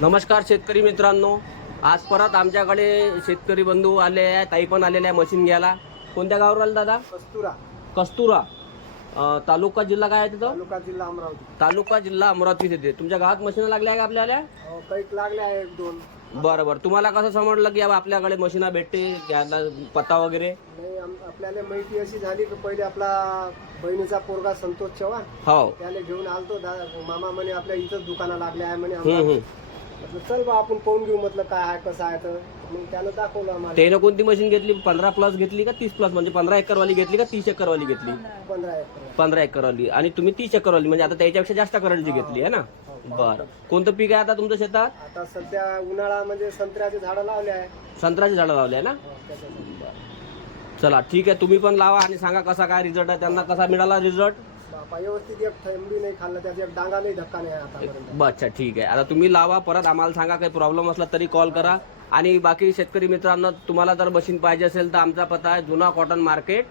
नमस्कार शेतकरी मित्रांनो, आज परत आमच्याकडे शेतकरी बंधू आले आहे, ताई पण आलेले आहे मशीन घ्यायला. कोणत्या गावावर आले दादा? कस्तुरा. कस्तुरा. तालुका जिल्हा काय आहे तिथं? तालुका जिल्हा अमरावती. तालुका जिल्हा अमरावती तिथे. तुमच्या गावात मशीन लागल्या आहे का आपल्याला? काही लागले आहे एक दोन. बरं. तुम्हाला कसं समजलं की आपल्याकडे मशीन भेटते घ्यायला, पत्ता वगैरे? नाही, आपल्याला माहिती अशी झाली की पहिले आपला बहिणीचा पोरगा संतोष चव्हाण हो. त्याला घेऊन आलतो. मामा म्हणे आपल्या इथंच दुकानं लागले आहे म्हणे. हम्म. म्हटलं चल बा आपण पाहून घेऊ, म्हटलं काय आहे कसं आहे. तर मग त्यानं दाखवलं आम्हाला. त्यानं कोणती मशीन घेतली? 15 प्लस घेतली का 30 प्लस? म्हणजे 15 एकरवाली घेतली का 30 एकरवाली घेतली? 15 एकर. 15 एकरवाली. आणि तुम्ही 30 एकरवाली, म्हणजे आता त्याच्यापेक्षा जास्त करंटची घेतली आहे ना? बरं. कोणतं पीक आहे आता तुमच्या शेतात? आता सध्या उन्हाळा म्हणजे संत्र्याचे झाडं लावले आहे. संत्र्याची झाडं लावली आहे ना? त्याच्यासाठी. चला ठीक आहे, तुम्ही पण लावा आणि सांगा कसा काय रिझल्ट आहे, त्यांना कसा मिळाला रिझल्ट. बापा व्यवस्थित एक थेंबी नाही खाल्लं, त्याचा एक डांगा नाही धक्का नाही आतापर्यंत. अच्छा ठीक आहे. आता तुम्ही लावा, परत आम्हाला सांगा, काही प्रॉब्लेम असला तरी कॉल करा. आणि बाकी शेतकरी मित्रांनो, तुम्हाला जर मशीन पाहिजे असेल तर आमचा पत्ता आहे जुना कॉटन मार्केट,